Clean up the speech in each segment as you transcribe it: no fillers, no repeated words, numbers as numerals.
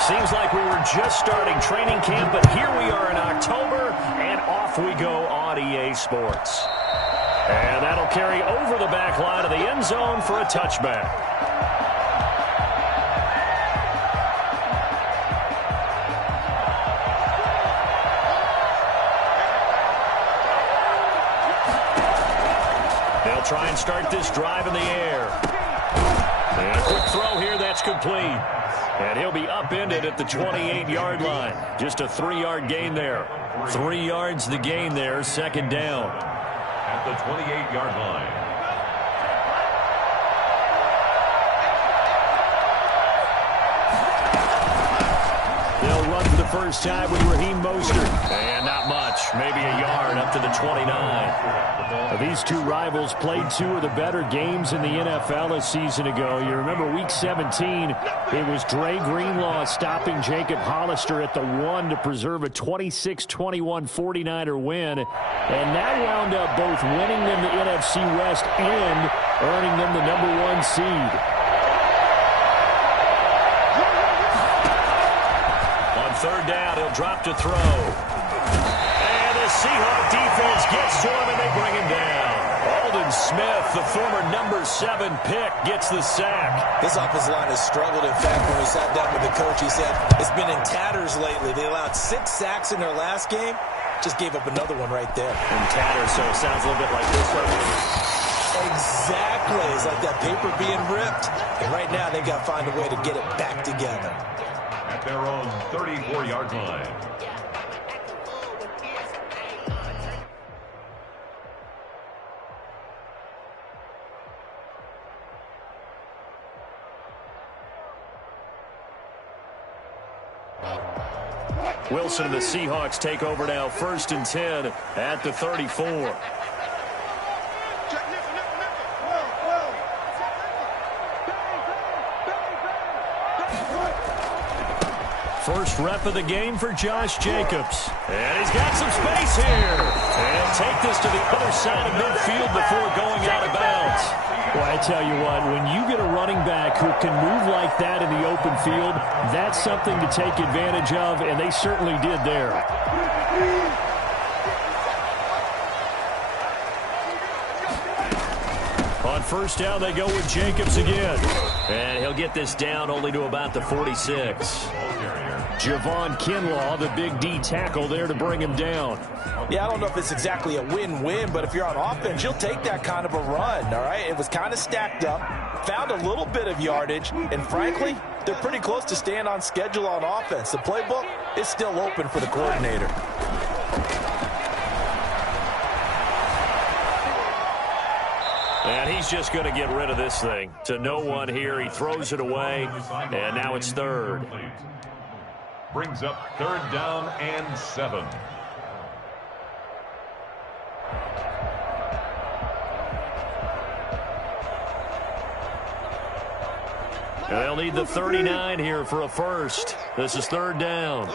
Seems like we were just starting training camp, but here we are in October, and off we go on EA Sports. And that'll carry over the back line of the end zone for a touchback. They'll try and start this drive in the air. And a quick throw here, that's complete. And he'll be upended at the 28-yard line. Just a 3-yard gain there. 3 yards the gain there, second down. At the 28-yard line. They'll run for the first time with Raheem Mostert. And not much, maybe a yard up to the 29. Now, these two rivals played 2 of the better games in the NFL a season ago. You remember Week 17, it was Dre Greenlaw stopping Jacob Hollister at the 1 to preserve a 26-21 49er win. And that wound up both winning them the NFC West and earning them the #1 seed. Third down, he'll drop to throw. And the Seahawks defense gets to him, and they bring him down. Aldon Smith, the former #7 pick, gets the sack. This offensive line has struggled. In fact, when we sat down with the coach, he said it's been in tatters lately. They allowed 6 sacks in their last game. Just gave up another one right there. In tatters, so it sounds a little bit like this. Exactly. It's like that paper being ripped. And right now, they've got to find a way to get it back together. At their own 34-yard line. Wilson and the Seahawks take over now, 1st and 10 at the 34. First rep of the game for Josh Jacobs. And he's got some space here. And take this to the other side of midfield before going out of bounds. Well, I tell you what, when you get a running back who can move like that in the open field, that's something to take advantage of, and they certainly did there. On first down, they go with Jacobs again. And he'll get this down only to about the 46. Javon Kinlaw, the big D tackle there to bring him down. Yeah, I don't know if it's exactly a win-win, but if you're on offense, you'll take that kind of a run, all right? It was kind of stacked up, found a little bit of yardage, and frankly, they're pretty close to staying on schedule on offense. The playbook is still open for the coordinator. And he's just going to get rid of this thing. To no one here. He throws it away, and now it's 3rd. Brings up 3rd down and 7. And they'll need the 39 here for a first. This is 3rd down.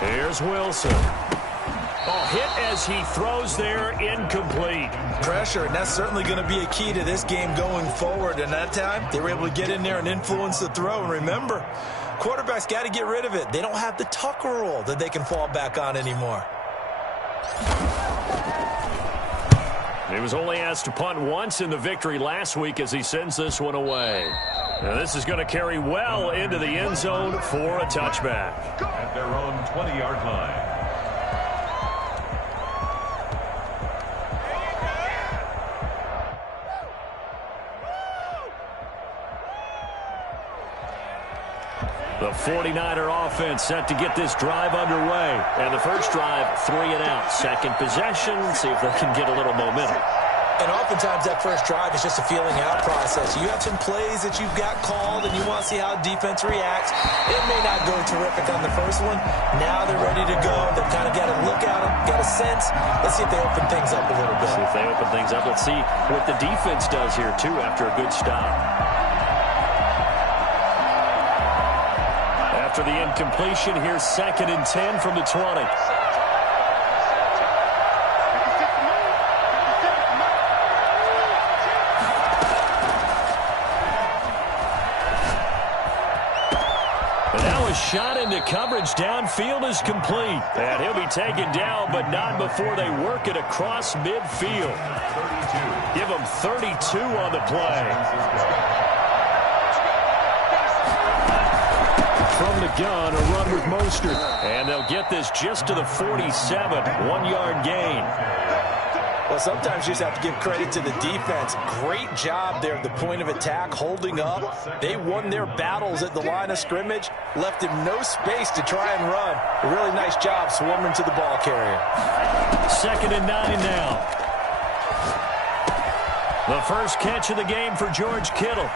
Here's Wilson. Oh, hit as he throws there, incomplete. Pressure, and that's certainly going to be a key to this game going forward. And that time, they were able to get in there and influence the throw. And remember, quarterbacks got to get rid of it. They don't have the Tucker rule that they can fall back on anymore. He was only asked to punt once in the victory last week as he sends this one away. Now this is going to carry well into the end zone for a touchback. At their own 20-yard line. The 49er offense set to get this drive underway. And the first drive, 3 and out. Second possession, see if they can get a little momentum. And oftentimes that first drive is just a feeling out process. You have some plays that you've got called and you want to see how defense reacts. It may not go terrific on the first one. Now they're ready to go. They've kind of got to look at them, got a sense. Let's see if they open things up a little bit. See if they open things up. Let's see what the defense does here, too, after a good stop. After the incompletion, here's 2nd and 10 from the 20. And now a shot into coverage downfield is complete. And he'll be taken down, but not before they work it across midfield. Give him 32 on the play. From the gun, a run with Mostert. And they'll get this just to the 47, 1-yard gain. Well, sometimes you just have to give credit to the defense. Great job there at the point of attack, holding up. They won their battles at the line of scrimmage, left him no space to try and run. A really nice job swarming to the ball carrier. 2nd and 9 now. The first catch of the game for George Kittle.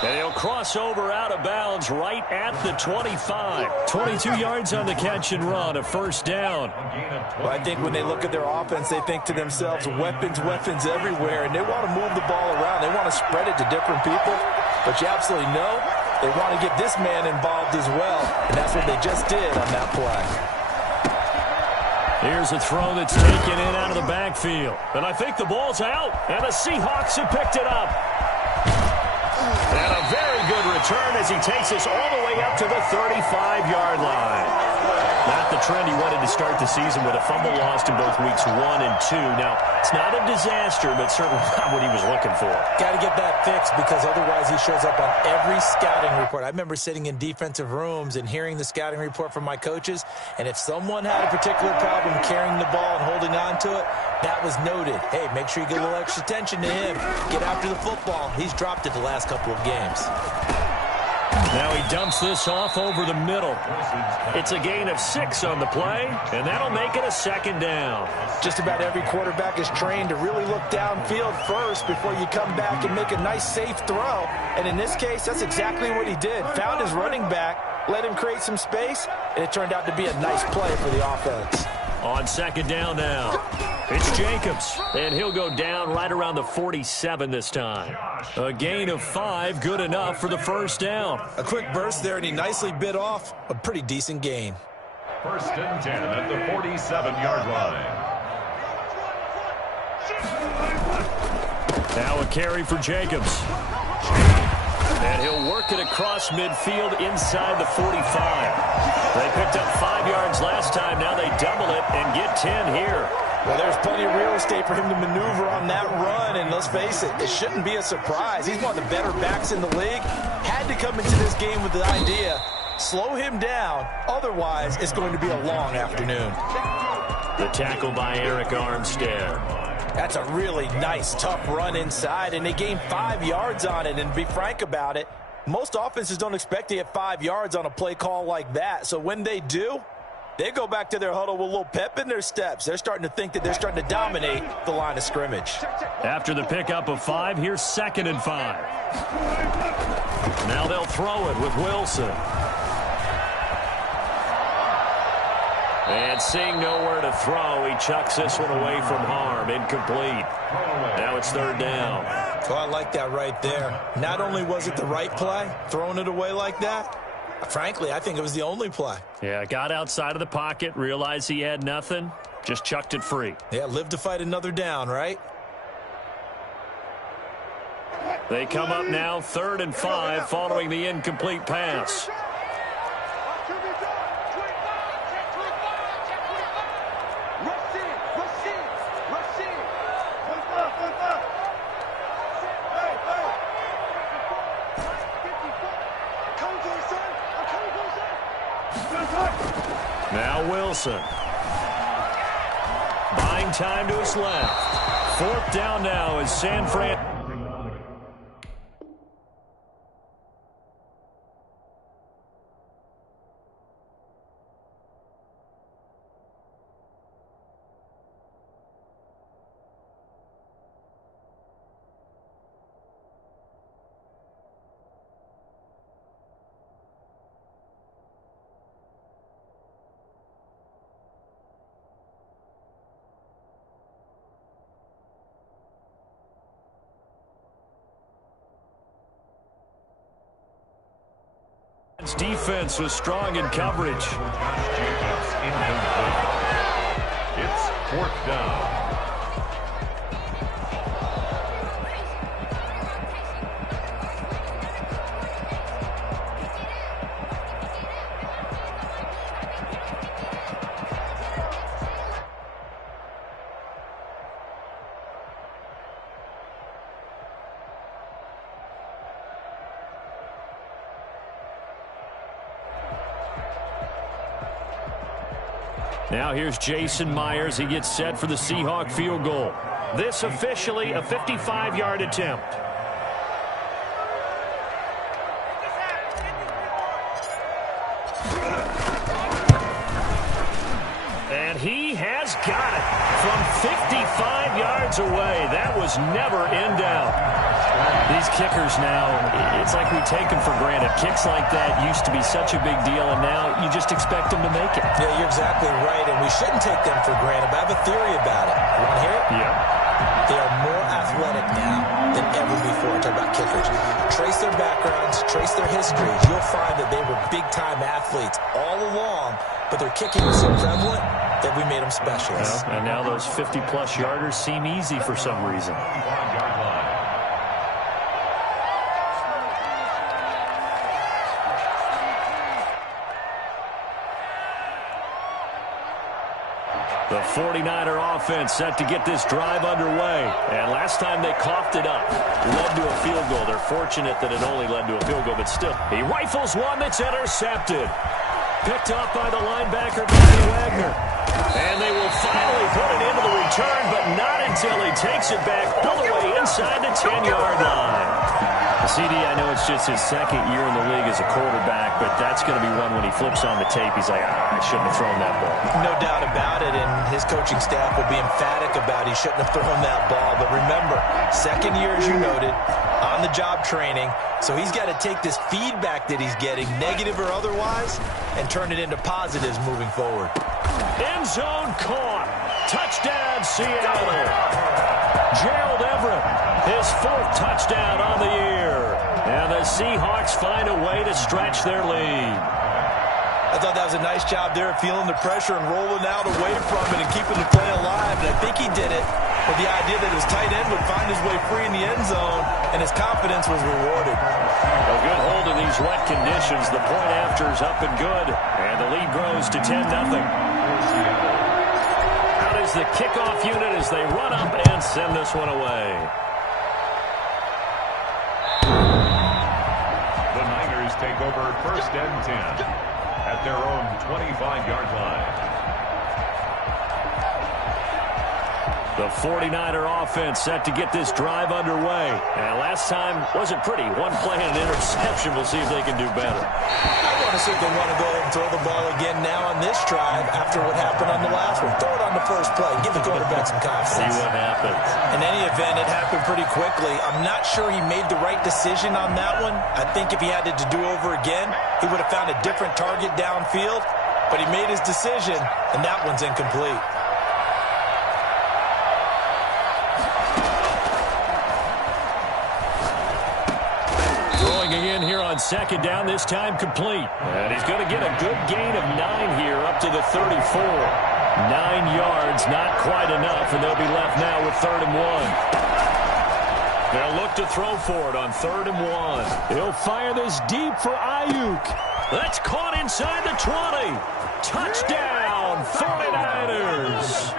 And he'll cross over out of bounds right at the 25. 22 yards on the catch and run, a first down. Well, I think when they look at their offense, they think to themselves, weapons, weapons everywhere, and they want to move the ball around. They want to spread it to different people, but you absolutely know they want to get this man involved as well, and that's what they just did on that play. Here's a throw that's taken in out of the backfield. And I think the ball's out, and the Seahawks have picked it up. And a very good return as he takes us all the way up to the 35-yard line. Not the trend he wanted to start the season with a fumble lost in both weeks 1 and 2. Now, it's not a disaster, but certainly not what he was looking for. Got to get that fixed because otherwise he shows up on every scouting report. I remember sitting in defensive rooms and hearing the scouting report from my coaches, and if someone had a particular problem carrying the ball and holding on to it, that was noted. Hey, make sure you get a little extra attention to him. Get after the football. He's dropped it the last couple of games. Now he dumps this off over the middle. It's a gain of 6 on the play, and that'll make it a 2nd down. Just about every quarterback is trained to really look downfield first before you come back and make a nice, safe throw. And in this case, that's exactly what he did. Found his running back, let him create some space, and it turned out to be a nice play for the offense. On 2nd down now, it's Jacobs, and he'll go down right around the 47 this time. A gain of 5, good enough for the first down. A quick burst there, and he nicely bit off a pretty decent gain. 1st and 10 at the 47-yard line. Now a carry for Jacobs. And he'll work it across midfield inside the 45. They picked up 5 yards last time. Now they double it and get 10 here. Well, there's plenty of real estate for him to maneuver on that run, and let's face it, it shouldn't be a surprise. He's one of the better backs in the league. Had to come into this game with the idea, slow him down, otherwise it's going to be a long afternoon. The tackle by Eric Armstead. That's a really nice, tough run inside, and they gained 5 yards on it, and to be frank about it, most offenses don't expect to get 5 yards on a play call like that, so when they do, they go back to their huddle with a little pep in their steps. They're starting to think that they're starting to dominate the line of scrimmage. After the pickup of 5, here's 2nd and 5. Now they'll throw it with Wilson. And seeing nowhere to throw, he chucks this one away from harm. Incomplete. Now it's 3rd down. Oh, I like that right there. Not only was it the right play, throwing it away like that, frankly, I think it was the only play. Yeah, got outside of the pocket, realized he had nothing, just chucked it free. Yeah, live to fight another down, right? They come up now 3rd and 5 following the incomplete pass. Now Wilson. Buying time to his left. 4th down now is San Fran. Giants' defense was strong in coverage. It's 4th down. Now here's Jason Myers. He gets set for the Seahawk field goal. This officially a 55-yard attempt. And he has got it from 55 yards away. That was never in doubt. These kickers now, it's like we take them for granted. Kicks like that used to be such a big deal, and now you just expect them to make it. Yeah, you're exactly right, and we shouldn't take them for granted, but I have a theory about it. You want to hear it? Yeah. They are more athletic now than ever before. Talk about kickers. Trace their backgrounds, trace their histories. You'll find that they were big-time athletes all along, but their kicking was so prevalent that we made them specialists. Yeah, and now those 50-plus yarders seem easy for some reason. The 49er offense set to get this drive underway. And last time they coughed it up, led to a field goal. They're fortunate that it only led to a field goal, but still. He rifles one that's intercepted. Picked off by the linebacker, Bobby Wagner. And they will finally put it into the return, but not until he takes it back all the way inside the 10-yard line. CD, I know it's just his second year in the league as a quarterback, but that's going to be one when he flips on the tape. He's like, I shouldn't have thrown that ball. No doubt about it, and his coaching staff will be emphatic about he shouldn't have thrown that ball. But remember, second year, as you noted, on-the-job training, so he's got to take this feedback that he's getting, negative or otherwise, and turn it into positives moving forward. End zone caught. Touchdown, Seattle. Gerald Everett, his 4th touchdown on the year. And the Seahawks find a way to stretch their lead. I thought that was a nice job there, feeling the pressure and rolling out away from it and keeping the play alive. And I think he did it with the idea that his tight end would find his way free in the end zone, and his confidence was rewarded. A good hold in these wet conditions. The point after is up and good, and the lead grows to 10-0. Out is the kickoff unit as they run up and send this one away. The Niners take over 1st and 10 at their own 25-yard line. The 49er offense set to get this drive underway. And last time wasn't pretty. One play and an interception. We'll see if they can do better. I want to see if they want to go ahead and throw the ball again now on this drive after what happened on the last one. Throw it on the first play. Give the quarterback some confidence. See what happens. In any event, it happened pretty quickly. I'm not sure he made the right decision on that one. I think if he had it to do over again, he would have found a different target downfield. But he made his decision, and that one's incomplete. Again here on 2nd down, this time complete. And he's going to get a good gain of 9 here up to the 34. 9 yards, not quite enough, and they'll be left now with 3rd and 1. They'll look to throw for it on 3rd and 1. He'll fire this deep for Ayuk. That's caught inside the 20. Touchdown, 49ers.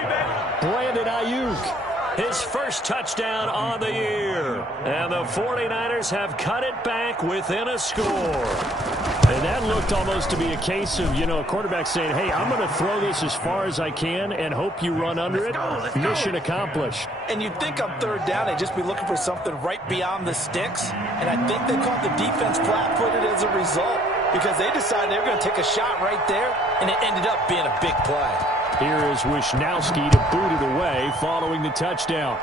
Brandon Ayuk. His 1st touchdown on the year. And the 49ers have cut it back within a score. And that looked almost to be a case of, a quarterback saying, hey, I'm going to throw this as far as I can and hope you run under it. Mission accomplished. And you'd think on 3rd down, they'd just be looking for something right beyond the sticks. And I think they caught the defense flat-footed as a result because they decided they were going to take a shot right there, and it ended up being a big play. Here is Wisnowski to boot it away following the touchdown.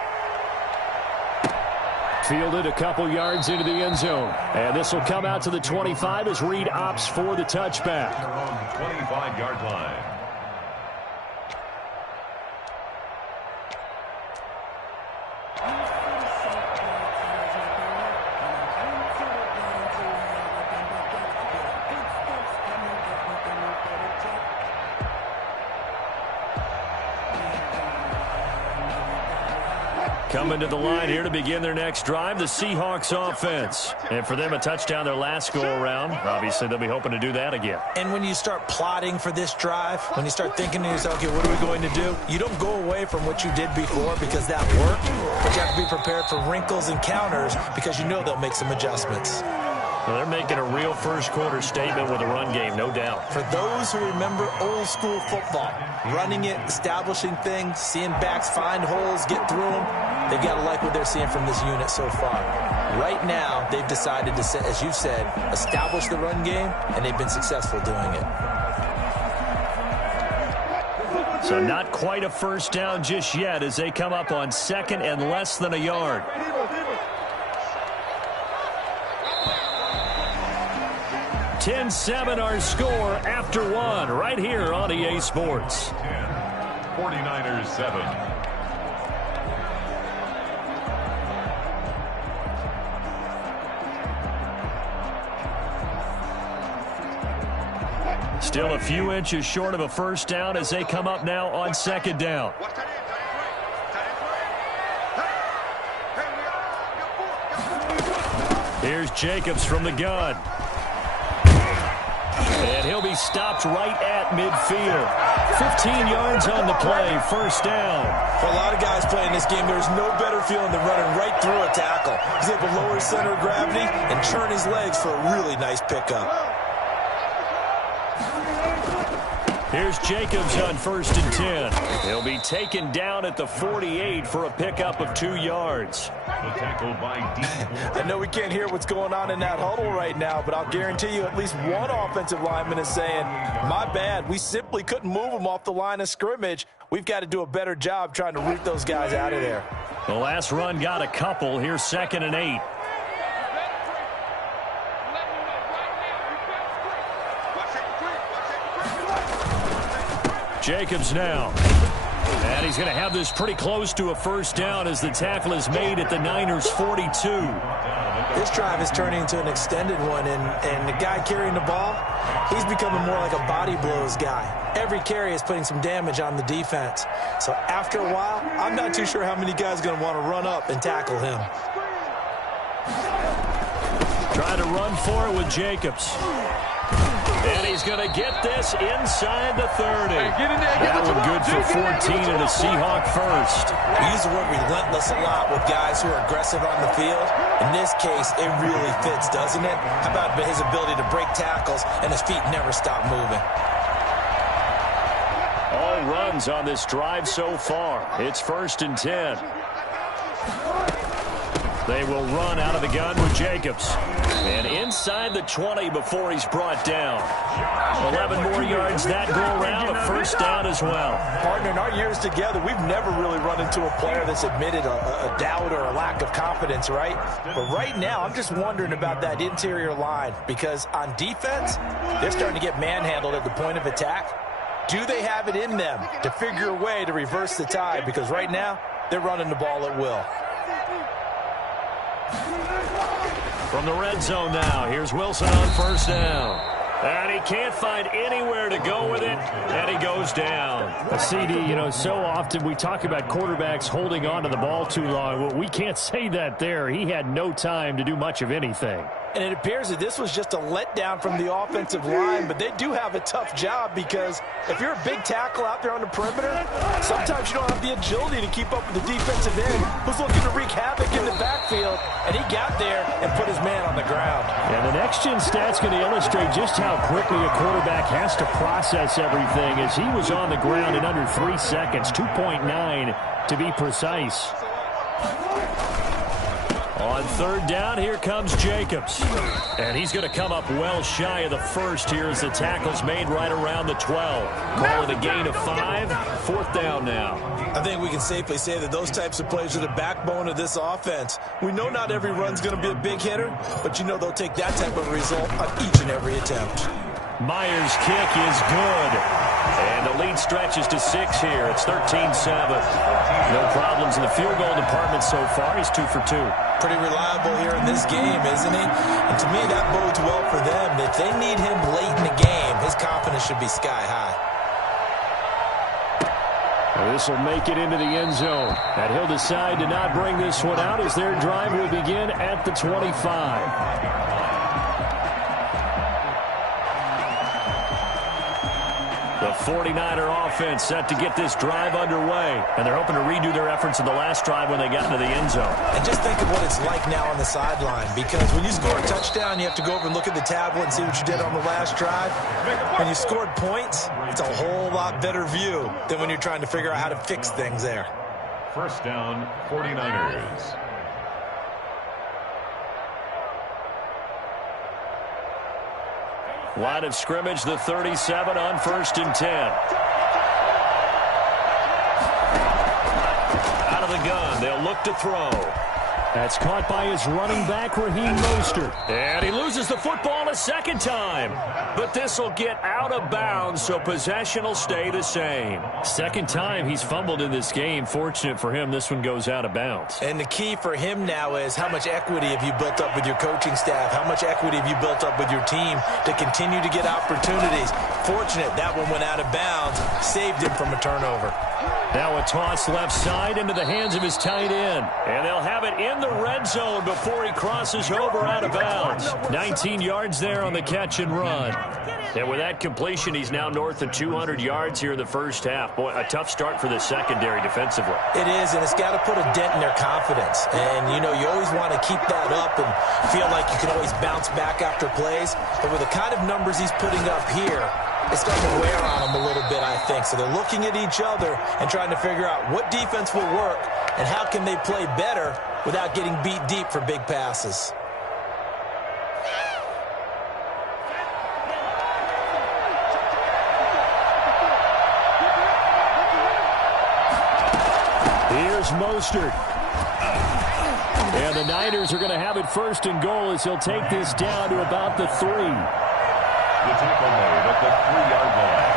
Fielded a couple yards into the end zone. And this will come out to the 25 as Reed opts for the touchback. 25-yard line. Coming to the line here to begin their next drive, the Seahawks offense. And for them, a touchdown their last go-around. Obviously, they'll be hoping to do that again. And when you start plotting for this drive, when you start thinking to yourself, okay, what are we going to do? You don't go away from what you did before because that worked, but you have to be prepared for wrinkles and counters because you know they'll make some adjustments. Well, they're making a real first-quarter statement with a run game, no doubt. For those who remember old-school football, running it, establishing things, seeing backs find holes, get through them, they've got to like what they're seeing from this unit so far. Right now, they've decided to, as you said, establish the run game, and they've been successful doing it. So not quite a first down just yet as they come up on second and less than a yard. 10-7 our score after one right here on EA Sports. 49ers 7. Still a few inches short of a first down as they come up now on second down. Here's Jacobs from the gun. And he'll be stopped right at midfield. 15 yards on the play, first down. For a lot of guys playing this game, there's no better feeling than running right through a tackle. He's able to lower his center of gravity and turn his legs for a really nice pickup. Here's Jacobs on first and 10. He'll be taken down at the 48 for a pickup of 2 yards. The tackle by I know we can't hear what's going on in that huddle right now, but I'll guarantee you at least one offensive lineman is saying, my bad, we simply couldn't move them off the line of scrimmage. We've got to do a better job trying to root those guys out of there. The last run got a couple. Here's second and 8. Jacobs now. And he's going to have this pretty close to a first down as the tackle is made at the Niners' 42. This drive is turning into an extended one, and the guy carrying the ball, he's becoming more like a body blows guy. Every carry is putting some damage on the defense. So after a while, I'm not too sure how many guys are going to want to run up and tackle him. Trying to run for it with Jacobs. And he's going to get this inside the 30. That one good for 14 and a Seahawk first. We use the word relentless a lot with guys who are aggressive on the field. In this case, it really fits, doesn't it? How about his ability to break tackles and his feet never stop moving? All runs on this drive so far. It's first and 10. They will run out of the gun with Jacobs. And inside the 20 before he's brought down. 11 more yards that go around, a first down as well. Partner, in our years together, we've never really run into a player that's admitted a doubt or a lack of confidence, right? But right now, I'm just wondering about that interior line because on defense, they're starting to get manhandled at the point of attack. Do they have it in them to figure a way to reverse the tide? Because right now, they're running the ball at will. From the red zone now, here's Wilson on first down. And he can't find anywhere to go with it, and he goes down. CD, you know, so often we talk about quarterbacks holding on to the ball too long. Well, we can't say that there. He had no time to do much of anything. And it appears that this was just a letdown from the offensive line, but they do have a tough job because if you're a big tackle out there on the perimeter, sometimes you don't have the agility to keep up with the defensive end who's looking to wreak havoc in the backfield, and he got there and put his man on the ground. Yeah, the next-gen stat's going to illustrate just how quickly a quarterback has to process everything as he was on the ground in under 3 seconds, 2.9 to be precise. On third down, here comes Jacobs. And he's going to come up well shy of the first here as the tackle's made right around the 12. Call it a gain of 5. Fourth down now. I think we can safely say that those types of plays are the backbone of this offense. We know not every run's going to be a big hitter, but you know they'll take that type of result on each and every attempt. Myers' kick is good. And the lead stretches to 6 here. It's 13-7. No problems in the field goal department so far. He's 2 for 2. Pretty reliable here in this game, isn't he? And to me, that bodes well for them. If they need him late in the game, his confidence should be sky high. This will make it into the end zone. And he'll decide to not bring this one out as their drive will begin at the 25. The 49er offense set to get this drive underway. And they're hoping to redo their efforts in the last drive when they got into the end zone. And just think of what it's like now on the sideline. Because when you score a touchdown, you have to go over and look at the tablet and see what you did on the last drive. When you scored points, it's a whole lot better view than when you're trying to figure out how to fix things there. First down, 49ers. Line of scrimmage, the 37 on 1st and 10. Out of the gun, they'll look to throw. That's caught by his running back, Raheem Mostert. And he loses the football a second time. But this will get out of bounds, so possession will stay the same. Second time he's fumbled in this game. Fortunate for him, this one goes out of bounds. And the key for him now is how much equity have you built up with your coaching staff? How much equity have you built up with your team to continue to get opportunities? Fortunate that one went out of bounds, saved him from a turnover. Now a toss left side into the hands of his tight end. And they'll have it in the red zone before he crosses over out of bounds. 19 yards there on the catch and run. And with that completion, he's now north of 200 yards here in the first half. Boy, a tough start for the secondary defensively. It is, and it's got to put a dent in their confidence. And, you know, you always want to keep that up and feel like you can always bounce back after plays. But with the kind of numbers he's putting up here, it's starting to wear on them a little bit, I think. So they're looking at each other and trying to figure out what defense will work and how can they play better without getting beat deep for big passes. Here's Mostert. And the Niners are going to have it 1st and goal as he'll take this down to about the 3. The tackle made at the 3-yard line.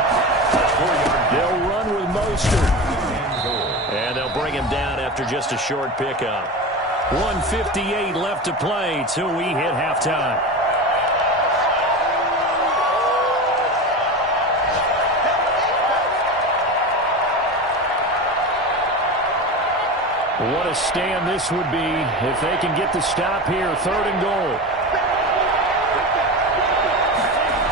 4-yard. They'll run with Mostert. And they'll bring him down after just a short pickup. 1:58 left to play till we hit halftime. What a stand this would be if they can get the stop here. 3rd and goal.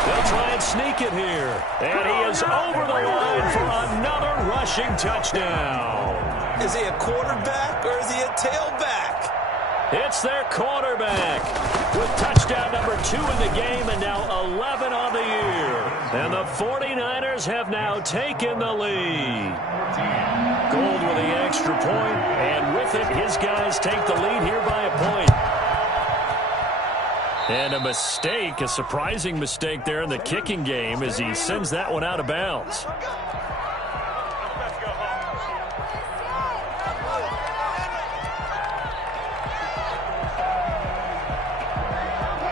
They'll try and sneak it here. And he is over the line for another rushing touchdown. Is he a quarterback or is he a tailback? It's their quarterback with touchdown number 2 in the game and now 11 on the year. And the 49ers have now taken the lead. Gold with the extra point, and with it, his guys take the lead here by a point. And a mistake, a surprising mistake there in the kicking game as he sends that one out of bounds.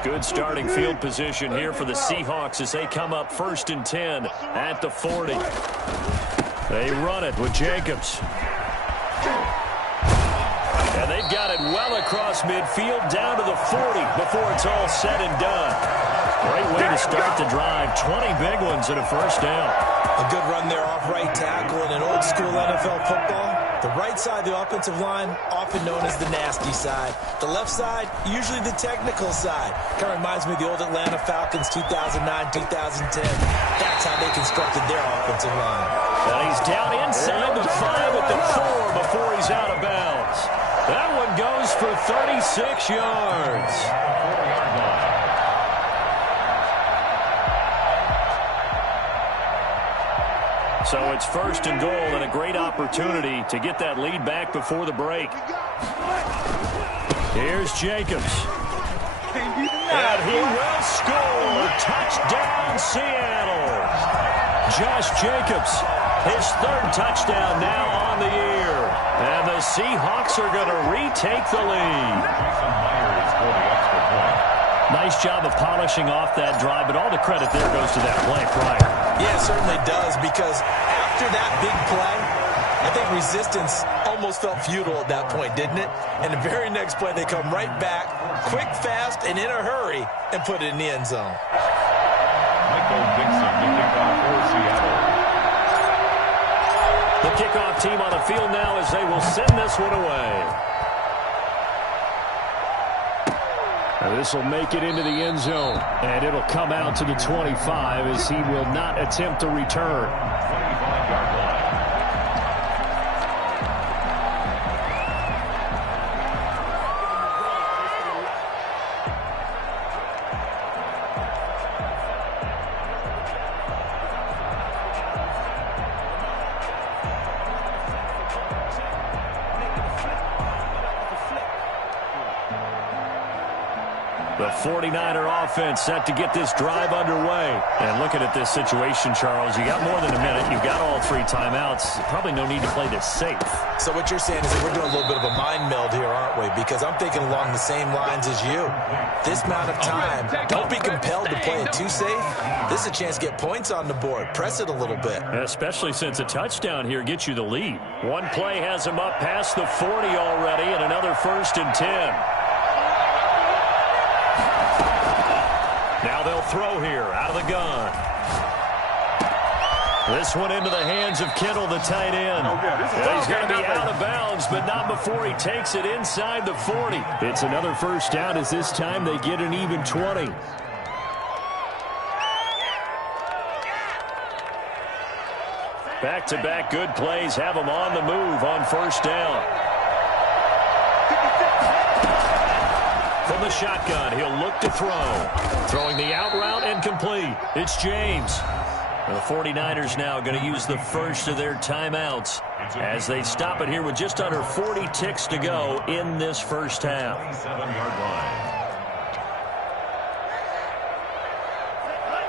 Good starting field position here for the Seahawks as they come up 1st and 10 at the 40. They run it with Jacobs. And they've got it well across midfield down to the 40 before it's all said and done. Great way to start the drive. 20 big ones and a 1st down. A good run there off right tackle in an old school NFL football. The right side of the offensive line, often known as the nasty side. The left side, usually the technical side. Kind of reminds me of the old Atlanta Falcons 2009-2010. That's how they constructed their offensive line. And he's down inside the 5 at the 4 before he's out of bounds. That one goes for 36 yards. So it's 1st and goal and a great opportunity to get that lead back before the break. Here's Jacobs. And he will score. Touchdown, Seattle. Josh Jacobs, his 3rd touchdown now on the year. And the Seahawks are going to retake the lead. Nice job of polishing off that drive, but all the credit there goes to that play prior. Yeah, it certainly does, because after that big play, I think resistance almost felt futile at that point, didn't it? And the very next play, they come right back, quick, fast, and in a hurry, and put it in the end zone. Michael Dixon to kick off for Seattle. The kickoff team on the field now as they will send this one away. This will make it into the end zone, and it'll come out to the 25 as he will not attempt to return. 25-yard line. The 49er offense set to get this drive underway. And looking at this situation, Charles, you got more than a minute. You've got all 3 timeouts. Probably no need to play this safe. So what you're saying is that we're doing a little bit of a mind meld here, aren't we? Because I'm thinking along the same lines as you. This amount of time, don't be compelled to play it too safe. This is a chance to get points on the board. Press it a little bit. Especially since a touchdown here gets you the lead. One play has him up past the 40 already, and another 1st and 10. Now they'll throw here out of the gun. This one into the hands of Kittle, the tight end. He's going to be out of bounds, but not before he takes it inside the 40. It's another 1st down as this time they get an even 20. Back-to-back good plays have him on the move on 1st down. From the shotgun, he'll look to throw. Throwing the out route and complete. It's James. The 49ers now going to use the first of their timeouts as they stop it here with just under 40 ticks to go in this 1st half. 7-yard line.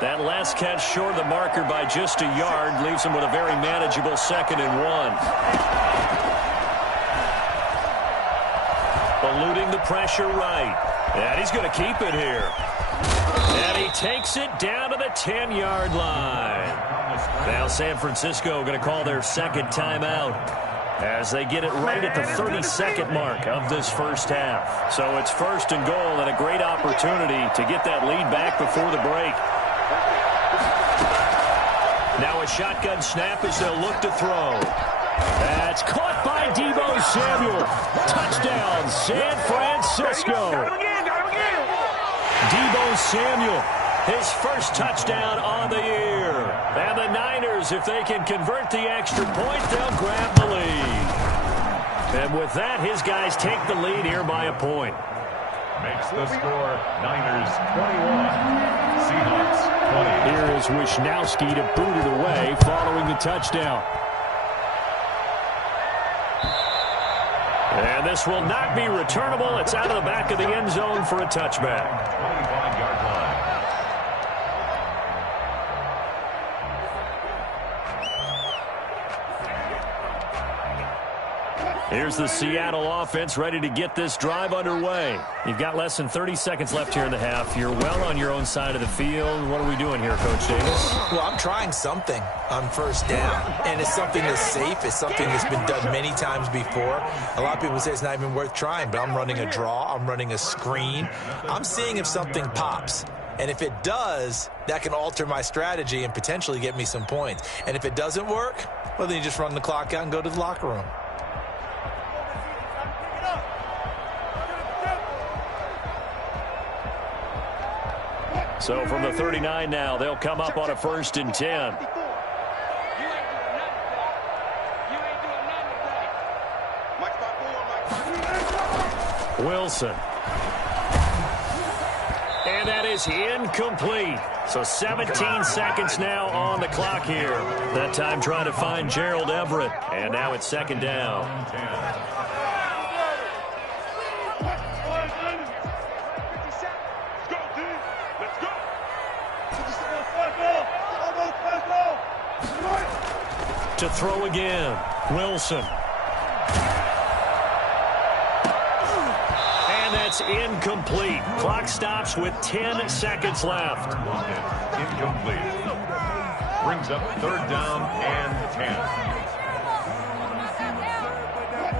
That last catch short of the marker by just a yard leaves him with a very manageable 2nd and 1. Eluding the pressure right. And he's going to keep it here. And he takes it down to the 10-yard line. Now San Francisco going to call their 2nd timeout as they get it right at the 32nd mark of this 1st half. So it's 1st and goal and a great opportunity to get that lead back before the break. Now a shotgun snap as they'll look to throw. That's caught by Deebo Samuel. Touchdown, San Francisco. Deebo Samuel, his 1st touchdown on the year. And the Niners, if they can convert the extra point, they'll grab the lead. And with that, his guys take the lead here by a point. Makes the score Niners 21, Seahawks 20. Here is Wishnowski to boot it away following the touchdown. And this will not be returnable. It's out of the back of the end zone for a touchback. 25-yard line. Here's the Seattle offense ready to get this drive underway. You've got less than 30 seconds left here in the half. You're well on your own side of the field. What are we doing here, Coach Davis? Well, I'm trying something on 1st down, and it's something that's safe. It's something that's been done many times before. A lot of people say it's not even worth trying, but I'm running a draw. I'm running a screen. I'm seeing if something pops. And if it does, that can alter my strategy and potentially get me some points. And if it doesn't work, well, then you just run the clock out and go to the locker room. So from the 39 now, they'll come up on a 1st and 10. Wilson. And that is incomplete. So 17 seconds now on the clock here. That time trying to find Gerald Everett. And now it's 2nd down. To throw again, Wilson. And that's incomplete. Clock stops with 10 seconds left. Incomplete. Brings up 3rd down and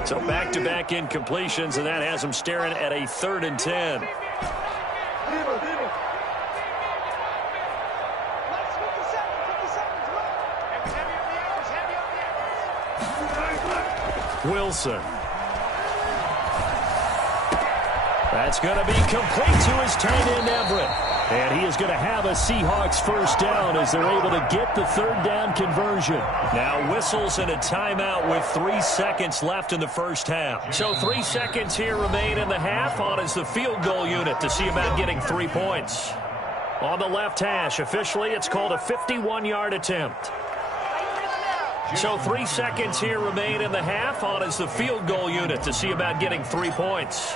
10. So back-to-back incompletions, and that has them staring at a 3rd and 10. Wilson. That's going to be complete to his tight end, Everett. And he is going to have a Seahawks first down as they're able to get the third down conversion. Now whistles and a timeout with 3 seconds left in the first half. So 3 seconds here remain in the half. On is the field goal unit to see about getting 3 points. On the left hash, officially it's called a 51-yard attempt. So 3 seconds here remain in the half. On is the field goal unit to see about getting 3 points.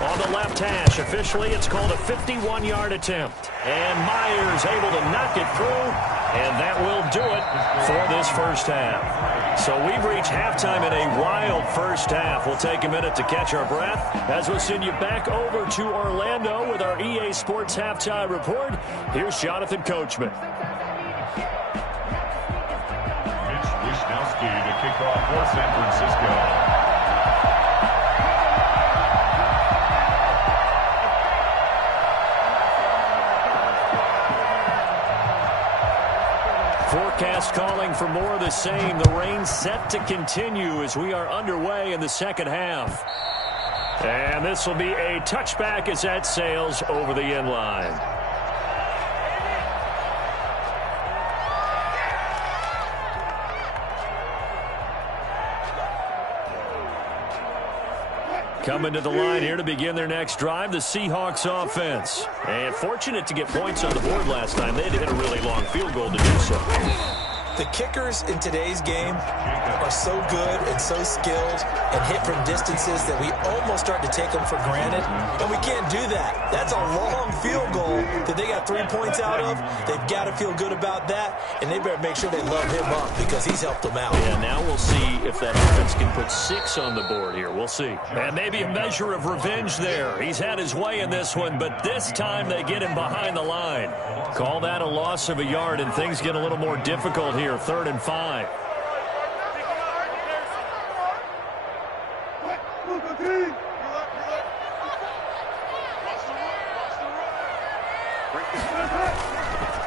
On the left hash, officially it's called a 51-yard attempt. And Myers able to knock it through, and that will do it for this first half. So we've reached halftime in a wild first half. We'll take a minute to catch our breath as we'll send you back over to Orlando with our EA Sports Halftime Report. Here's Jonathan Coachman. To kick off for San Francisco. Forecast calling for more of the same. The rain set to continue as we are underway in the second half. And this will be a touchback as that sails over the end line. Coming to the line here to begin their next drive, the Seahawks offense. And fortunate to get points on the board last time. They had to hit a really long field goal to do so. The kickers in today's game are so good and so skilled and hit from distances that we almost start to take them for granted. And we can't do that. That's a long field goal that they got 3 points out of. They've got to feel good about that, and they better make sure they love him up because he's helped them out. Yeah, now we'll see if that offense can put 6 on the board here. We'll see. And maybe a measure of revenge there. He's had his way in this one, but this time they get him behind the line. Call that a loss of a yard, and things get a little more difficult here. 3rd and 5.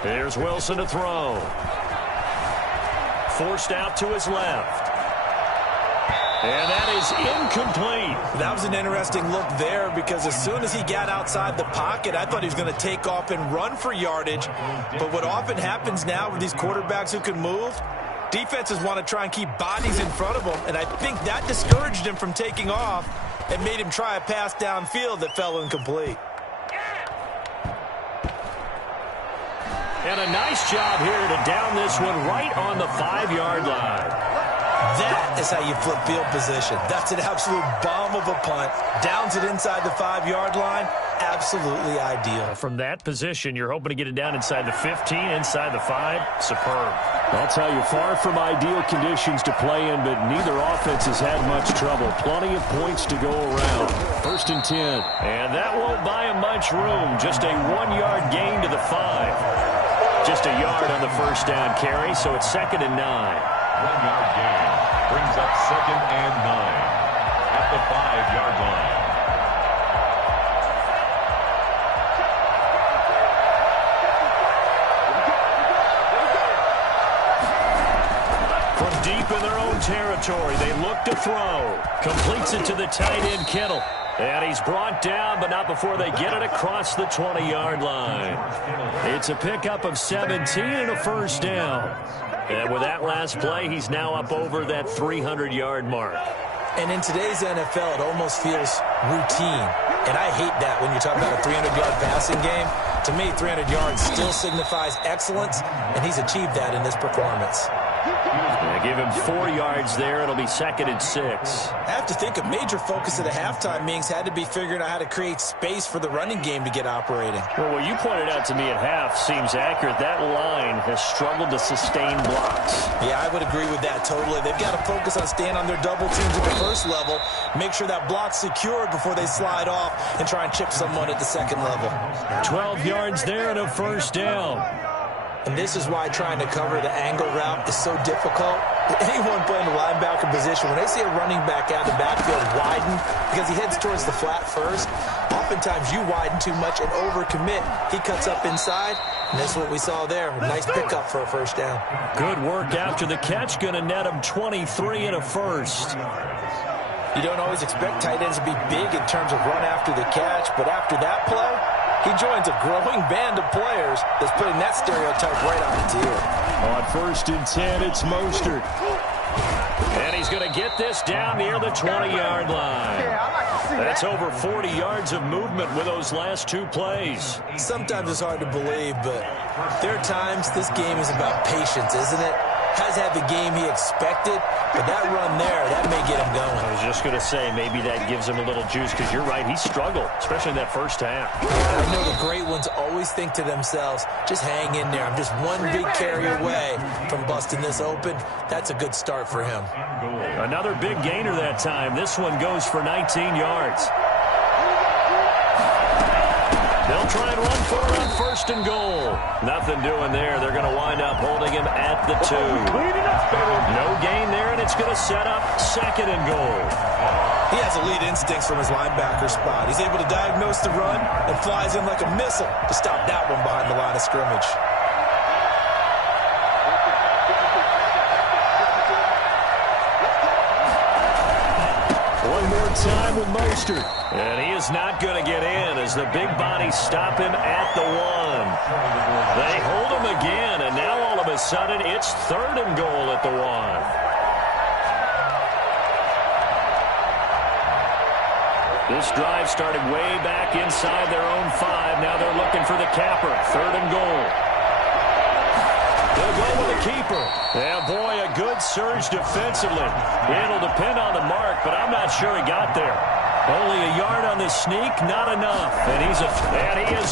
Here's Wilson to throw. Forced out to his left. And that is incomplete. That was an interesting look there because as soon as he got outside the pocket, I thought he was going to take off and run for yardage. But what often happens now with these quarterbacks who can move, defenses want to try and keep bodies in front of them, and I think that discouraged him from taking off and made him try a pass downfield that fell incomplete. And a nice job here to down this one right on the 5-yard line. That is how you flip field position. That's an absolute bomb of a punt. Downs it inside the 5-yard line. Absolutely ideal. From that position, you're hoping to get it down inside the 15, inside the 5. Superb. I'll tell you, far from ideal conditions to play in, but neither offense has had much trouble. Plenty of points to go around. 1st and 10. And that won't buy him much room. Just a 1-yard gain to the 5. Just a yard on the first down carry, so it's 2nd and 9. 1-yard gain brings up 2nd and 9 at the 5-yard line. From deep in their own territory, they look to throw. Completes it to the tight end, Kittle. And he's brought down, but not before they get it across the 20-yard line. It's a pickup of 17 and a first down. And with that last play, he's now up over that 300-yard mark. And in today's NFL, it almost feels routine. And I hate that when you're talking about a 300-yard passing game. To me, 300 yards still signifies excellence, and he's achieved that in this performance. Give him 4 yards there. It'll be 2nd and 6. I have to think a major focus of the halftime meetings had to be figuring out how to create space for the running game to get operating. Well, what you pointed out to me at half seems accurate. That line has struggled to sustain blocks. Yeah, I would agree with that totally. They've got to focus on staying on their double teams at the first level, make sure that block's secured before they slide off and try and chip someone at the second level. 12 yards there and a first down. And this is why trying to cover the angle route is so difficult. Anyone playing the linebacker position, when they see a running back out of the backfield widen because he heads towards the flat first, oftentimes you widen too much and overcommit. He cuts up inside, And that's what we saw there. A nice pickup for a first down. Good work after the catch. Going to net him 23 and a first. You don't always expect tight ends to be big in terms of run after the catch, but after that play, he joins a growing band of players that's putting that stereotype right on its ear. On 1st and 10, it's Mostert. And he's going to get this down near the 20-yard line. That's over 40 yards of movement with those last 2 plays. Sometimes it's hard to believe, but there are times this game is about patience, isn't it? Has had the game he expected, but that run there, that may get him going. I was just going to say, maybe that gives him a little juice, because you're right, he struggled, especially in that first half. I know the great ones always think to themselves, just hang in there. I'm just one big carry away from busting this open. That's a good start for him. Another big gainer that time. This one goes for 19 yards. They'll try and run for it on 1st and goal. Nothing doing there. They're going to wind up holding him at the 2. No gain there, and it's going to set up 2nd and goal. He has elite instincts from his linebacker spot. He's able to diagnose the run and flies in like a missile to stop that one behind the line of scrimmage. One more time with Mostert. And he is not going to get in as the big bodies stop him at the 1. They hold him again, and now all of a sudden it's 3rd and goal at the 1. This drive started way back inside their own 5. Now they're looking for the capper. 3rd and goal. They'll go with the keeper. Yeah, boy, a good surge defensively. It'll depend on the mark, but I'm not sure he got there. Only a yard on the sneak, not enough. And he is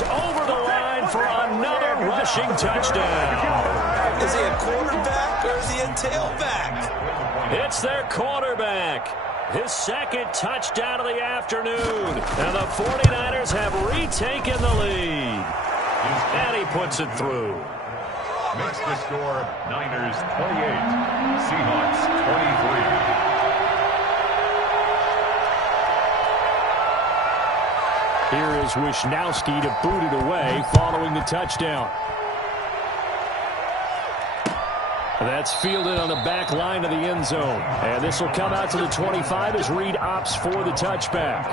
over the line for another rushing touchdown. Is he a quarterback or is he a tailback? It's their quarterback. His 2nd touchdown of the afternoon. And the 49ers have retaken the lead. And he puts it through. Makes the score Niners 28, Seahawks 23. Here is Wishnowski to boot it away following the touchdown. That's fielded on the back line of the end zone. And this will come out to the 25 as Reed opts for the touchback.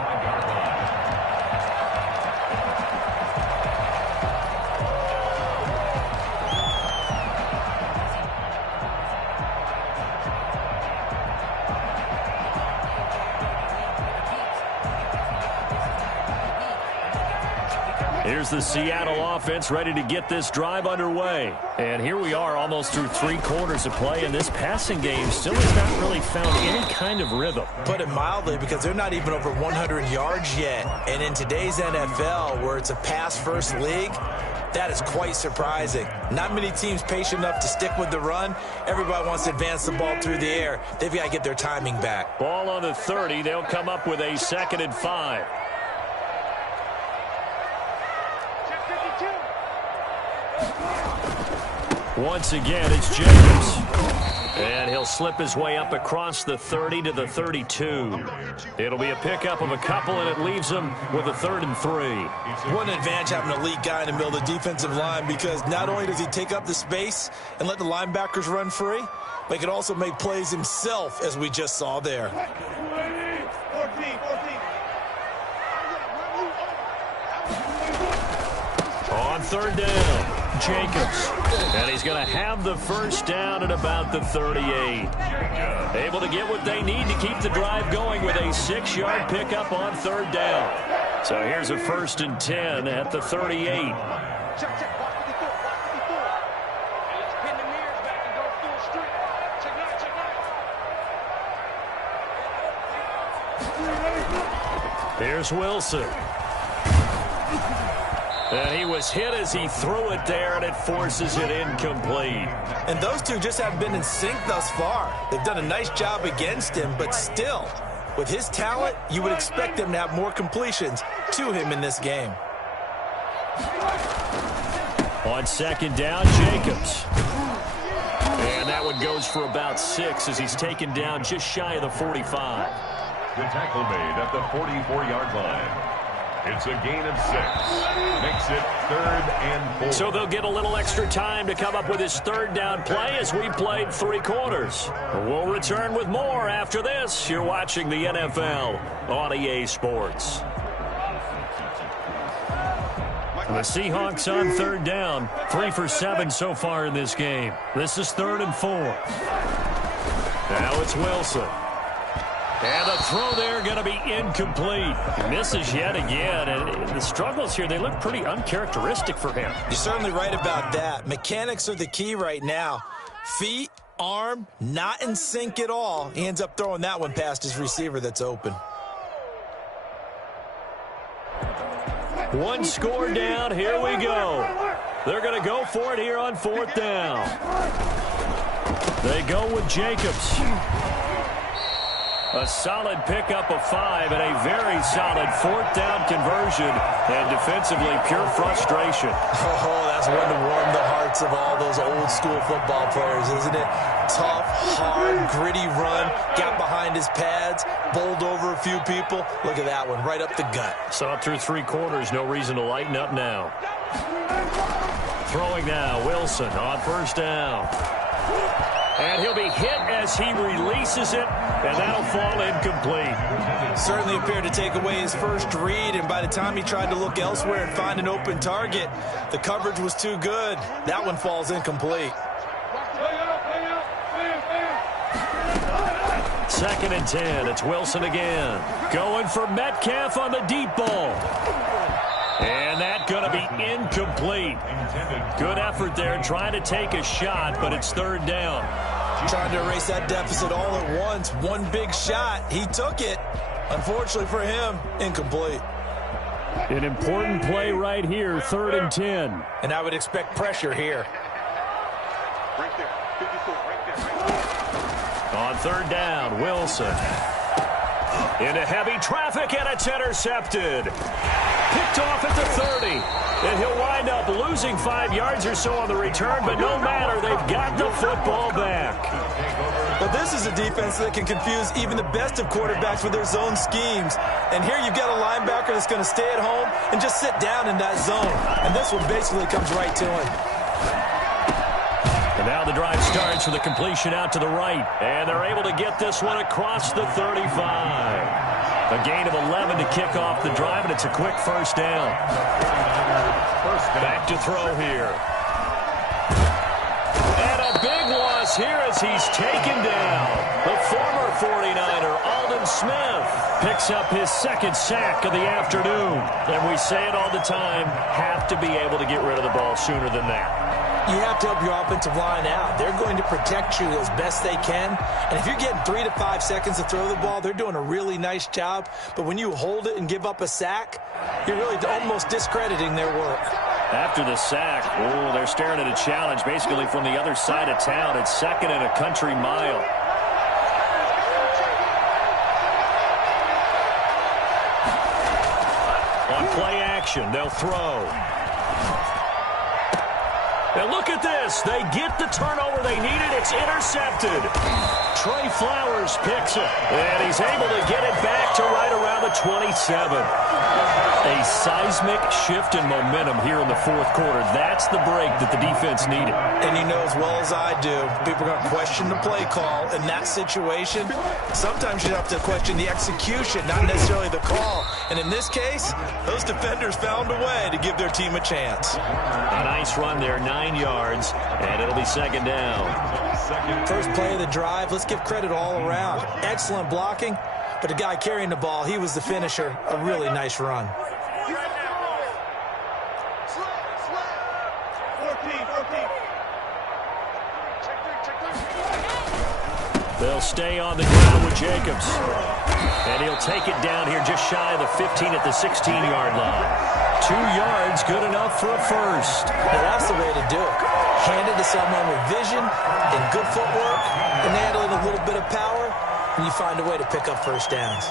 Here's the Seattle offense ready to get this drive underway. And here we are almost through 3 quarters of play, and this passing game still has not really found any kind of rhythm. Put it mildly, because they're not even over 100 yards yet. And in today's NFL, where it's a pass-first league, that is quite surprising. Not many teams patient enough to stick with the run. Everybody wants to advance the ball through the air. They've got to get their timing back. Ball on the 30. They'll come up with a 2nd and 5. Once again, it's Jacobs. And he'll slip his way up across the 30 to the 32. It'll be a pickup of a couple, and it leaves him with a 3rd and 3. What an advantage having an elite guy in the middle of the defensive line, because not only does he take up the space and let the linebackers run free, but he can also make plays himself, as we just saw there. On 3rd down. Jacobs. And he's going to have the first down at about the 38. Able to get what they need to keep the drive going with a 6-yard pickup on 3rd down. So here's a 1st and 10 at the 38. Here's Wilson. And he was hit as he threw it there, and it forces it incomplete. And those two just haven't been in sync thus far. They've done a nice job against him, but still, with his talent, you would expect them to have more completions to him in this game. On 2nd down, Jacobs. And that one goes for about 6 as he's taken down just shy of the 45. The tackle made at the 44-yard line. It's a gain of 6. Makes it 3rd and 4. So they'll get a little extra time to come up with his third down play as we played 3 quarters. We'll return with more after this. You're watching the NFL on EA Sports. The Seahawks on 3rd down. 3 for 7 so far in this game. This is 3rd and 4. Now it's Wilson. And the throw there going to be incomplete. He misses yet again. And the struggles here, they look pretty uncharacteristic for him. You're certainly right about that. Mechanics are the key right now. Feet, arm, not in sync at all. He ends up throwing that one past his receiver that's open. One score down. Here we go. They're going to go for it here on 4th down. They go with Jacobs. A solid pickup of 5 and a very solid 4th down conversion. And defensively, pure frustration. Oh, that's one to warm the hearts of all those old school football players, isn't it? Tough, hard, gritty run. Got behind his pads, bowled over a few people. Look at that one, right up the gut. Saw it through 3 quarters. No reason to lighten up now. Throwing now, Wilson on 1st down. And he'll be hit as he releases it, and that'll fall incomplete. Certainly appeared to take away his first read, and by the time he tried to look elsewhere and find an open target, the coverage was too good. That one falls incomplete. 2nd and 10. It's Wilson again. Going for Metcalf on the deep ball. And that's going to be incomplete. Good effort there trying to take a shot, but it's 3rd down. Trying to erase that deficit all at once. One big shot. He took it. Unfortunately for him, incomplete. An important play right here, 3rd and 10. And I would expect pressure here. Right there. 54, right there. On 3rd down, Wilson. Into heavy traffic, and it's intercepted. Picked off at the 30. And he'll wind up losing 5 yards or so on the return, but no matter, they've got the football back. But this is a defense that can confuse even the best of quarterbacks with their zone schemes. And here you've got a linebacker that's going to stay at home and just sit down in that zone. And this one basically comes right to him. And now the drive starts with a completion out to the right. And they're able to get this one across the 35. A gain of 11 to kick off the drive, and it's a quick 1st down. Back to throw here. And a big loss here as he's taken down. The former 49er, Aldon Smith, picks up his 2nd sack of the afternoon. And we say it all the time, have to be able to get rid of the ball sooner than that. You have to help your offensive line out. They're going to protect you as best they can. And if you're getting 3 to 5 seconds to throw the ball, they're doing a really nice job. But when you hold it and give up a sack, you're really almost discrediting their work. After the sack, they're staring at a challenge basically from the other side of town. It's 2nd and a country mile. On play action, they'll throw. And look at this. They get the turnover they needed. It's intercepted. Trey Flowers picks it. And he's able to get it back to right around the 27. A seismic shift in momentum here in the 4th quarter. That's the break that the defense needed. And you know as well as I do, people are going to question the play call in that situation. Sometimes you have to question the execution, not necessarily the call. And in this case, those defenders found a way to give their team a chance. A nice run there, 9 yards, and it'll be 2nd down. First play of the drive, let's give credit all around. Excellent blocking, but the guy carrying the ball, he was the finisher. A really nice run. 14. They'll stay on the ground with Jacobs. And he'll take it down here just shy of the 15 at the 16-yard line. 2 yards, good enough for a first. Well, that's the way to do it. Hand it to someone with vision and good footwork, and add in a little bit of power, and you find a way to pick up first downs.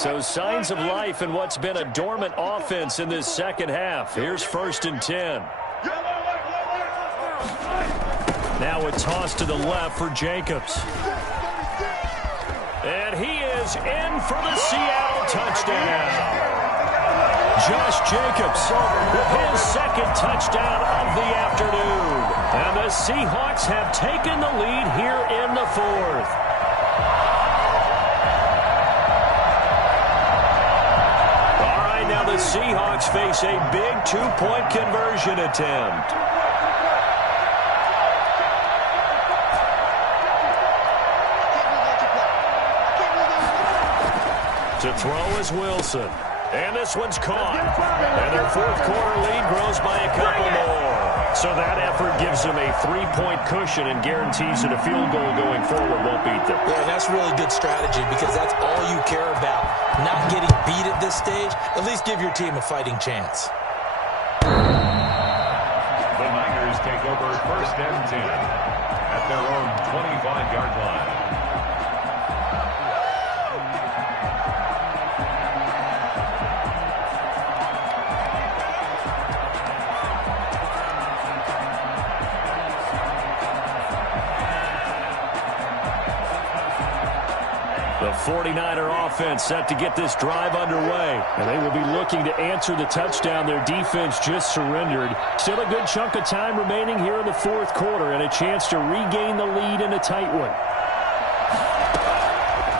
So signs of life in what's been a dormant offense in this second half. Here's 1st and 10. Now a toss to the left for Jacobs. And he is in for the Seattle touchdown. Josh Jacobs with his second touchdown of the afternoon. And the Seahawks have taken the lead here in the 4th. All right, now the Seahawks face a big 2-point conversion attempt. To throw is Wilson. And this one's caught. And their 4th quarter lead grows by a couple more. So that effort gives them a 3-point cushion and guarantees that a field goal going forward won't beat them. Yeah, that's really good strategy because that's all you care about. Not getting beat at this stage. At least give your team a fighting chance. The Niners take over 1st and 10 at their own 25-yard line. The 49er offense set to get this drive underway. And they will be looking to answer the touchdown their defense just surrendered. Still a good chunk of time remaining here in the 4th quarter and a chance to regain the lead in a tight one.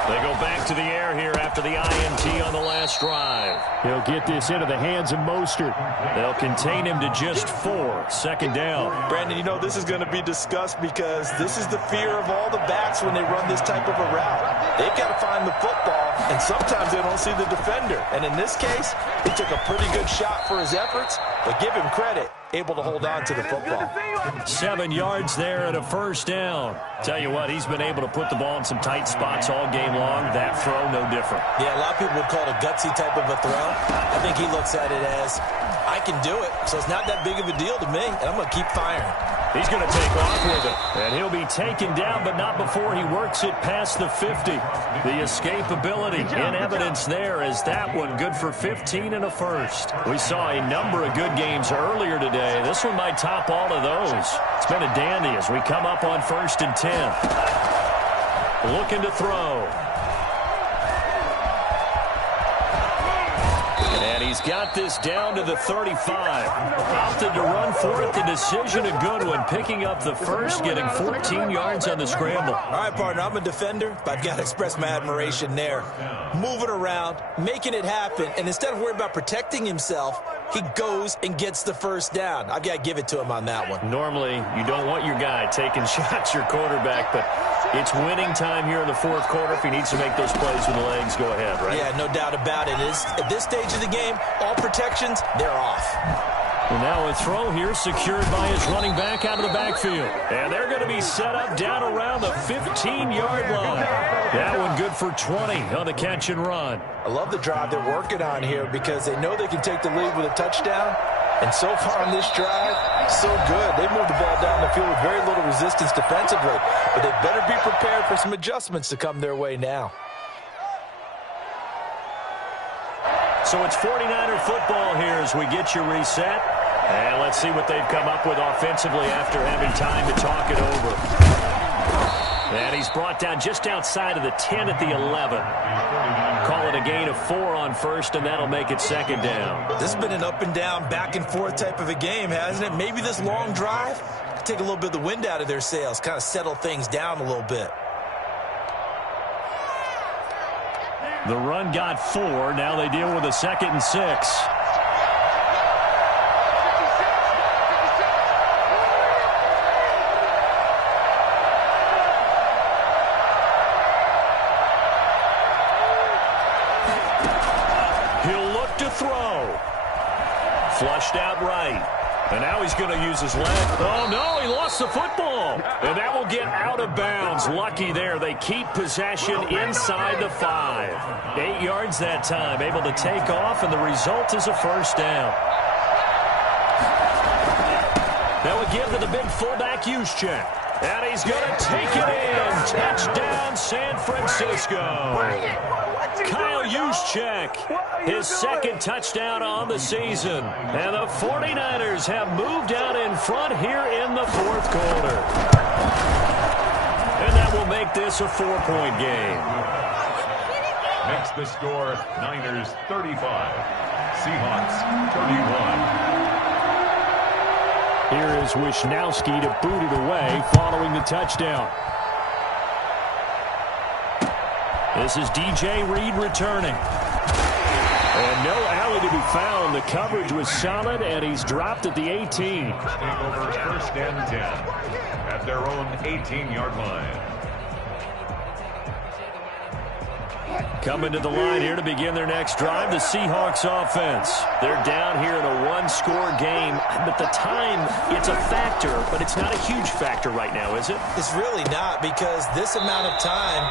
They go back to the air here after the INT on the last drive. He'll get this into the hands of Mostert. They'll contain him to just 4. 2nd down. Brandon, you know this is going to be discussed because this is the fear of all the backs when they run this type of a route. They've got to find the football, and sometimes they don't see the defender. And in this case, he took a pretty good shot for his efforts, but give him credit, able to hold on to the football. 7 yards there and a 1st down. Tell you what, he's been able to put the ball in some tight spots all game long. That throw, no different. Yeah, a lot of people would call it a gutsy type of a throw. I think he looks at it as, I can do it, so it's not that big of a deal to me, and I'm going to keep firing. He's going to take off with it. And he'll be taken down, but not before he works it past the 50. The escapability in evidence there as that one good for 15 and a 1st. We saw a number of good games earlier today. This one might top all of those. It's been a dandy as we come up on 1st and 10. Looking to throw. And he's got this down to the 35. Opted to run for it. The decision a good one. Picking up the 1st, getting 14 yards on the scramble. All right, partner, I'm a defender, but I've got to express my admiration there. Moving around, making it happen, and instead of worrying about protecting himself, he goes and gets the 1st down. I've got to give it to him on that one. Normally, you don't want your guy taking shots, your quarterback, but it's winning time here in the 4th quarter. If he needs to make those plays with the legs, go ahead, right? Yeah, no doubt about it. At this stage of the game, all protections, they're off. And now a throw here secured by his running back out of the backfield. And they're going to be set up down around the 15-yard line. That one good for 20 on the catch and run. I love the drive they're working on here because they know they can take the lead with a touchdown. And so far on this drive, so good. They moved the ball down the field with very little resistance defensively. But they better be prepared for some adjustments to come their way now. So it's 49er football here as we get you reset. And let's see what they've come up with offensively after having time to talk it over. And he's brought down just outside of the 10 at the 11. Call it a gain of 4 on 1st, and that'll make it 2nd down. This has been an up and down, back and forth type of a game, hasn't it? Maybe this long drive could take a little bit of the wind out of their sails, kind of settle things down a little bit. The run got 4. Now they deal with a 2nd and 6. He'll look to throw. Flushed out right. And now he's going to use his leg. Oh, no, he lost the football. And that will get out of bounds. Lucky there. They keep possession inside the 5. 8 yards that time. Able to take off, and the result is a 1st down. That would give to the big fullback use check. And he's going to take it in. Touchdown, San Francisco. Kyle Juszczyk, his second touchdown on the season. And the 49ers have moved out in front here in the fourth quarter. And that will make this a 4-point game. Makes the score Niners 35, Seahawks 31. Here is Wisnowski to boot it away following the touchdown. This is DJ Reed returning. And no alley to be found. The coverage was solid, and he's dropped at the 18. Take over first and 10 at their own 18-yard line. Coming to the line here to begin their next drive, the Seahawks offense. They're down here in a one-score game, but the time, it's a factor, but it's not a huge factor right now, is it? It's really not, because this amount of time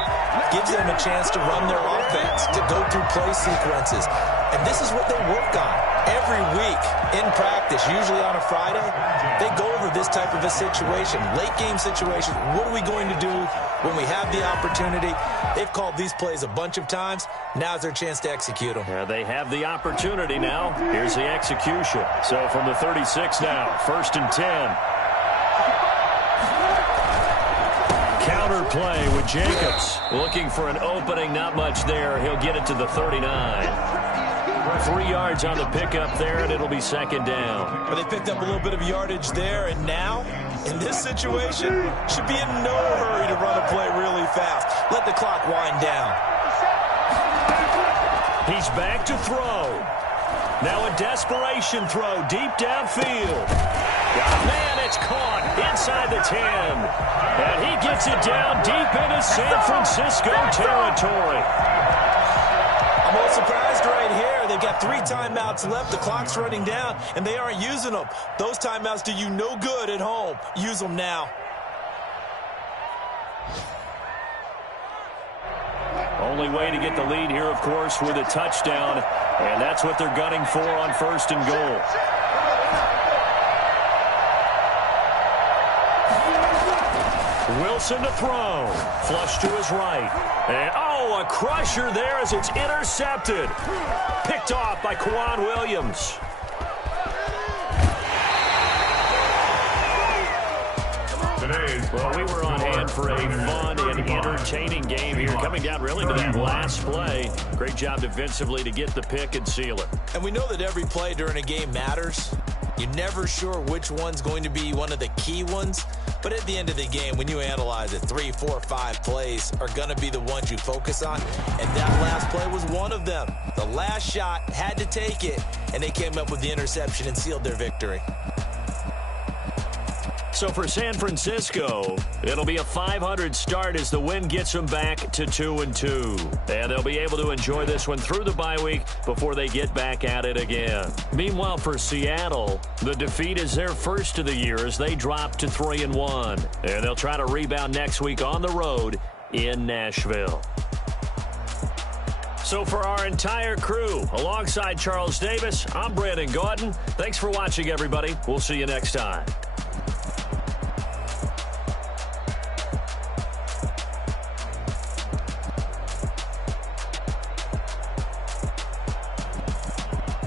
gives them a chance to run their offense, to go through play sequences. And this is what they work on every week in practice, usually on a Friday. They go over this type of a situation, late-game situation. What are we going to do when we have the opportunity? They've called these plays a bunch of times. Now's their chance to execute them. Yeah, they have the opportunity now. Here's the execution. So from the 36 now, first and 10. Counter play with Jacobs. Looking for an opening, not much there. He'll get it to the 39. 3 yards on the pickup there, and it'll be second down. But they picked up a little bit of yardage there, and now, in this situation, should be in no hurry to run a play really fast. Let the clock wind down. He's back to throw. Now a desperation throw deep downfield. Man, it's caught inside the 10. And he gets it down deep into San Francisco territory. I'm a little surprised right here. They've got 3 timeouts left. The clock's running down, and they aren't using them. Those timeouts do you no good at home. Use them now. Only way to get the lead here, of course, with a touchdown. And that's what they're gunning for on first and goal. Wilson to throw. Flush to his right. And, a crusher there as it's intercepted. Picked off by Kwan Williams. Well, we were on hand for a fun and entertaining game here. Coming down really to that last play. Great job defensively to get the pick and seal it. And we know that every play during a game matters. You're never sure which one's going to be one of the key ones. But at the end of the game, when you analyze it, 3, 4, 5 plays are going to be the ones you focus on. And that last play was one of them. The last shot had to take it, and they came up with the interception and sealed their victory. So for San Francisco, it'll be a 500 start as the win gets them back to 2-2. And they'll be able to enjoy this one through the bye week before they get back at it again. Meanwhile, for Seattle, the defeat is their first of the year as they drop to 3-1. And they'll try to rebound next week on the road in Nashville. So for our entire crew, alongside Charles Davis, I'm Brandon Gordon. Thanks for watching, everybody. We'll see you next time.